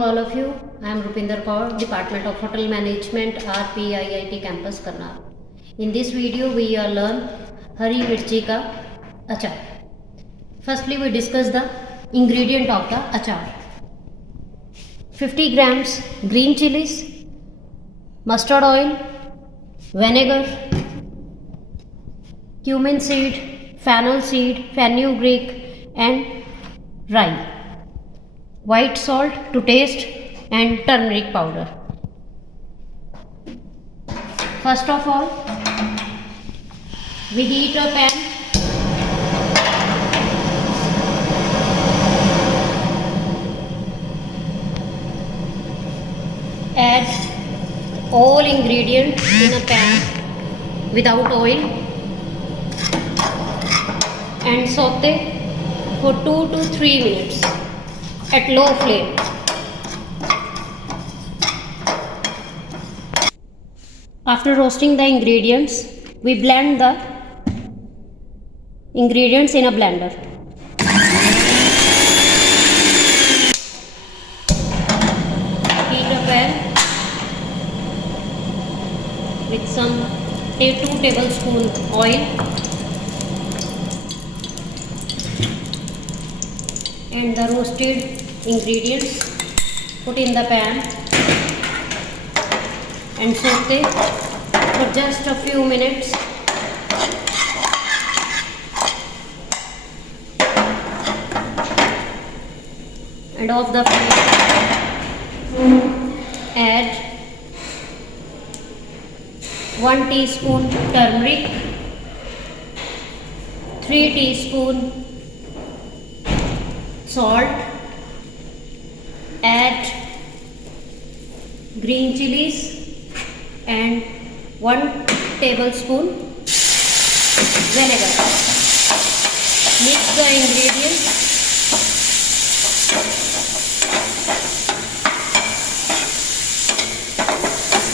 to all of you. I am Rupinder Kaur, Department of Hotel Management, RPIIT Campus Karnal. In this video, we will learn Hari Mirchi ka achar. Firstly, we discuss the ingredient of the achar. 50 grams green chilies, mustard oil, vinegar, cumin seed, fennel seed, fenugreek and rye. White salt to taste and turmeric powder. First of all, we heat a pan. Add all ingredients in a pan without oil and saute for 2 to 3 minutes at low flame. After roasting the ingredients, we blend the ingredients in a blender. Heat a pan with some 2 tablespoons oil and the roasted ingredients put in the pan and saute for just a few minutes. And off the flame, add 1 teaspoon turmeric, 3 teaspoon salt, add green chilies and 1 tablespoon vinegar. Mix the ingredients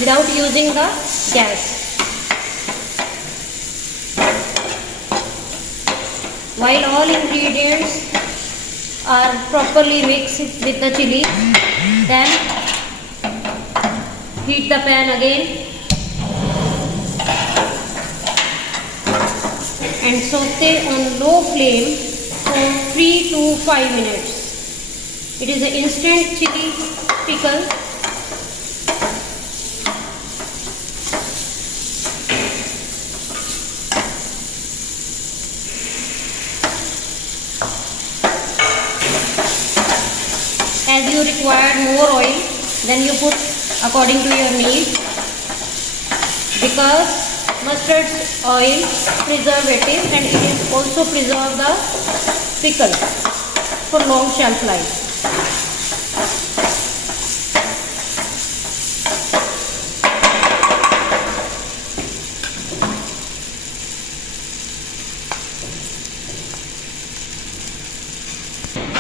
without using the gas. While all ingredients are properly mixed with the chili, then heat the pan again and saute on low flame for 3 to 5 minutes. It is an instant chili pickle. As you require more oil, then you put according to your need, because mustard oil preservative and it is also preserve the pickle for long shelf life.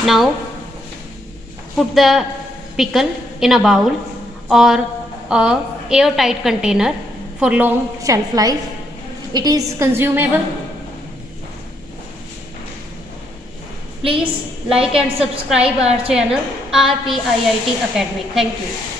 Now put the pickle in a bowl or a airtight container for long shelf life. It is consumable. Please like and subscribe our channel RPIIT Academy. Thank you.